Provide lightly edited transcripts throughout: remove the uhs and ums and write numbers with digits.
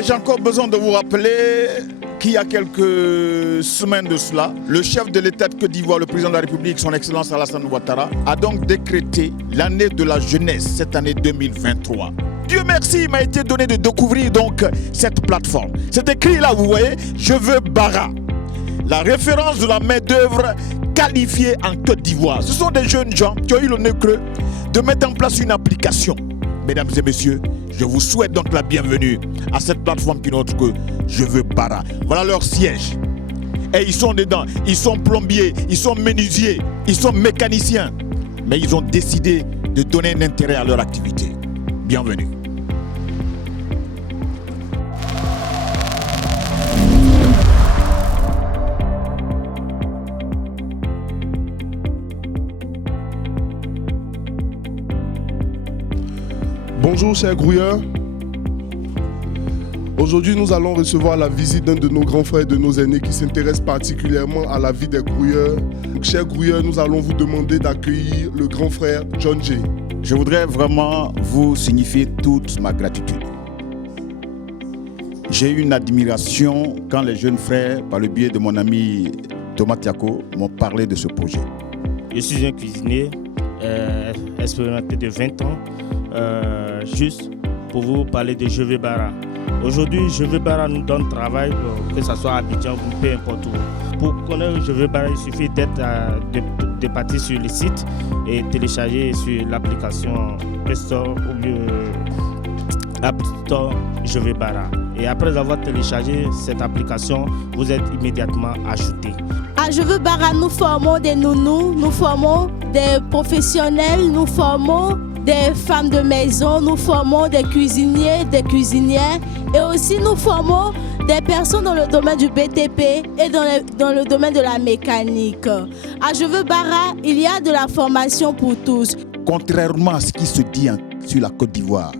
Ai-je encore besoin de vous rappeler qu'il y a quelques semaines de cela, le chef de l'État de Côte d'Ivoire, le président de la République, son Excellence Alassane Ouattara, a donc décrété l'année de la jeunesse, cette année 2023. Dieu merci, il m'a été donné de découvrir donc cette plateforme. C'est écrit là, vous voyez, Je veux Bara, la référence de la main-d'œuvre qualifiée en Côte d'Ivoire. Ce sont des jeunes gens qui ont eu le nez creux de mettre en place une application. Mesdames et messieurs, je vous souhaite donc la bienvenue à cette plateforme qui n'est autre que Je veux Bara. Voilà leur siège. Et ils sont dedans, ils sont plombiers, ils sont menuisiers, ils sont mécaniciens. Mais ils ont décidé de donner un intérêt à leur activité. Bienvenue. Bonjour chers grouilleurs. Aujourd'hui nous allons recevoir la visite d'un de nos grands frères et de nos aînés qui s'intéresse particulièrement à la vie des grouilleurs. Donc, chers grouilleurs, nous allons vous demander d'accueillir le grand frère John J. Je voudrais vraiment vous signifier toute ma gratitude. J'ai eu une admiration quand les jeunes frères, par le biais de mon ami Thomas Tiako, m'ont parlé de ce projet. Je suis un cuisinier expérimenté de 20 ans. Juste pour vous parler de Je veux Bara. Aujourd'hui, Je veux Bara nous donne travail, que ce soit à Abidjan ou peu importe où. Pour connaître Je veux Bara, il suffit de partir sur le site et télécharger sur l'application Play Store ou App Store Je veux Bara. Et après avoir téléchargé cette application, vous êtes immédiatement ajouté. À Je veux Bara, nous formons des nounous, nous formons des professionnels, nous formons des femmes de maison, nous formons des cuisiniers, des cuisinières et aussi nous formons des personnes dans le domaine du BTP et dans le domaine de la mécanique. À Je veux Bara, il y a de la formation pour tous. Contrairement à ce qui se dit sur la Côte d'Ivoire,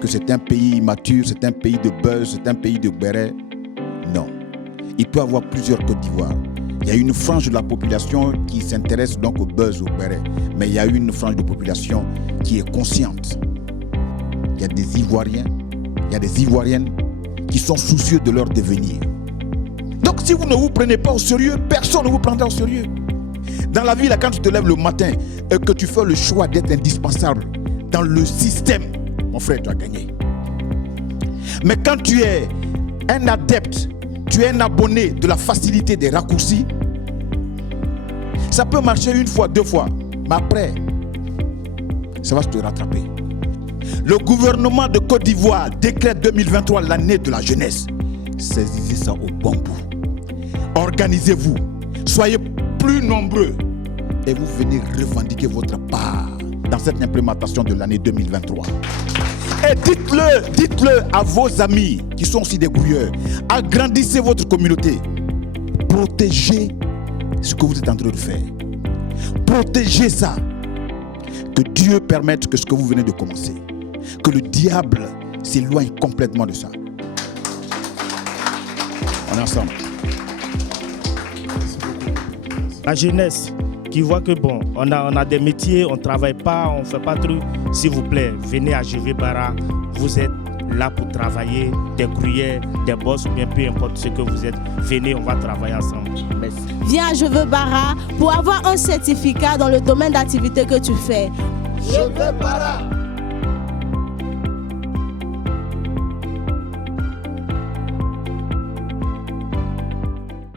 que c'est un pays immature, c'est un pays de buzz, c'est un pays de béret, non. Il peut y avoir plusieurs Côtes d'Ivoire. Il y a une frange de la population qui s'intéresse donc au buzz, au béret. Mais il y a une frange de population qui est consciente. Il y a des Ivoiriens, il y a des Ivoiriennes qui sont soucieux de leur devenir. Donc si vous ne vous prenez pas au sérieux, personne ne vous prendra au sérieux. Dans la vie, là, quand tu te lèves le matin et que tu fais le choix d'être indispensable dans le système, mon frère, tu as gagné. Mais quand tu es un adepte, tu es un abonné de la facilité des raccourcis, ça peut marcher une fois, deux fois, mais après, ça va se te rattraper. Le gouvernement de Côte d'Ivoire décrète 2023 l'année de la jeunesse. Saisissez ça au bon bout. Organisez-vous, soyez plus nombreux et vous venez revendiquer votre part dans cette implémentation de l'année 2023. Et dites-le à vos amis qui sont aussi des grouilleurs. Agrandissez votre communauté. Protégez ce que vous êtes en train de faire. Protégez ça. Que Dieu permette que ce que vous venez de commencer, que le diable s'éloigne complètement de ça. On est ensemble. La jeunesse qui voit que bon, on a des métiers, on ne travaille pas, on ne fait pas trop. S'il vous plaît, venez à Je veux Bara. Vous êtes là pour travailler, des gruyères, des boss, ou bien peu importe ce que vous êtes. Venez, on va travailler ensemble. Merci. Viens à Je veux Bara pour avoir un certificat dans le domaine d'activité que tu fais. Je veux Bara.